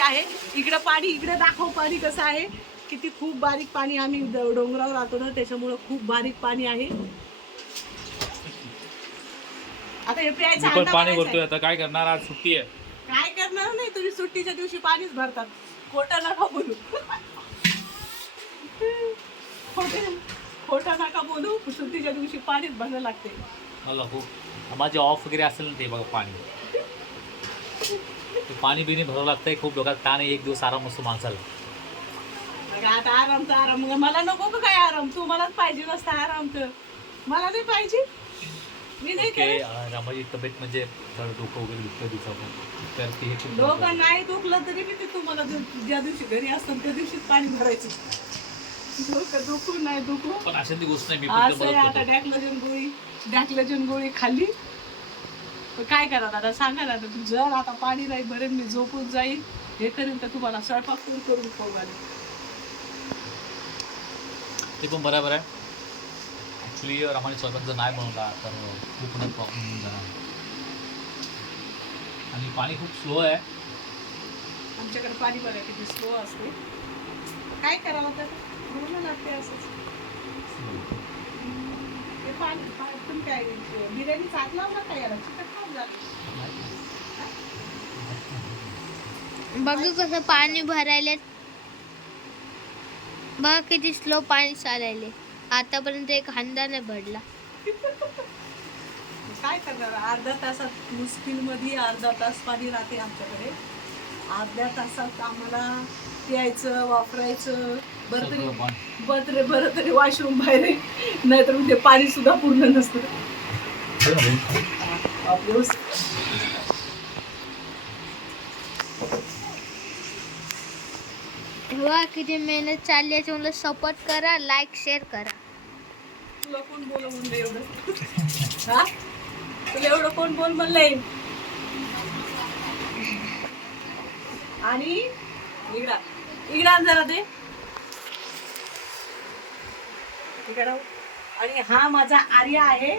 आहे. इकडे पाणी इकडे दाखव पाणी कसं आहे. किती खूप बारीक पाणी आम्ही डोंगरावर राहतो ना त्याच्यामुळं खूप बारीक पाणी आहे. आता हे प्यायचं मी पण अंडा पाणी भरतोय. आता. काय करणार? आज सुट्टी आहे. काय करणार नाही तुम्ही सुट्टीच्या दिवशी पाणीच भरतात. खोटं नका बोलू. खोटं खोटं नका बोलू. सुट्टीच्या दिवशी पाणीच भरायला लागते मला हो. माझे ऑफ वगैरे असेल ना ते बघा पाणी. ते पाणी बिणी भरावं लागतंय खूप डोक्यात ताण आहे एक दिवस आराम असतो माणसाला. आता आराम तर आराम. मग मला नको का काय आराम. तू मलाच पाहिजे नसता आराम तर. मला नाही पाहिजे. मी नाही ओके करत. अं, तब्येत म्हणजे थोडं डोकं वगैरे दुखतं दिवसाचं तर ते हे खूप डोकं नाही दुखलं तरी मी ते तुम्हाला ज्या दिवशी घरी असतात त्या दिवशीच पाणी भरायचं. डोकं दुखू नाही दुखू. पण अशा ती गोष्ट नाही मी असं आहे मदत आता करतो. डॅकलजन गोळी डॅकलजन गोळी खाल्ली. तर काय करा दादा? सांगा ना आता जर आता पाणी नाही भरेन मी झोपून जाईल हे करीन तर तुम्हाला स्वयंपाक करून करून खाऊ घालेन. ते पण बरोबर आहे. ॲक्च्युली रमाने स्वयंपाक जर नाही बनवला तर खूप मोठा प्रॉब्लेम होऊन जाणार. आणि पाणी खूप स्लो आहे. आमच्याकडे पाणी बघा किती स्लो असते. काय करावं तर बोलणं लागते असंच. ते पाणी पण काय बिर्याणी चाकला ना काय याला चिकट बघू कसं पाणी भरायले. बघा किती स्लो पाणी चालायले. आतापर्यंत एक हांडा नाही भरला. काय करणार? अर्ध्या तासात मुश्किलमध्ये अर्धा तास पाणी राहते आमच्याकडे. अर्ध्या तासात आम्हाला प्यायचं वापरायचं बरं तरी बरं तरी बरं तरी वॉशरूम बाहेर. नाहीतर ते पाणी सुद्धा पूर्ण नसतं. व्यवस्थित. वा किती मेहनत चालली आहे मला सपोर्ट करा लाईक शेअर करा. तुला कोण बोल म्हणलं एवढं? हा? तुला एवढं कोण बोल म्हणलंय? आणि इकडा इकडा जरा ते. इकडं. आणि हा माझा आर्या आहे.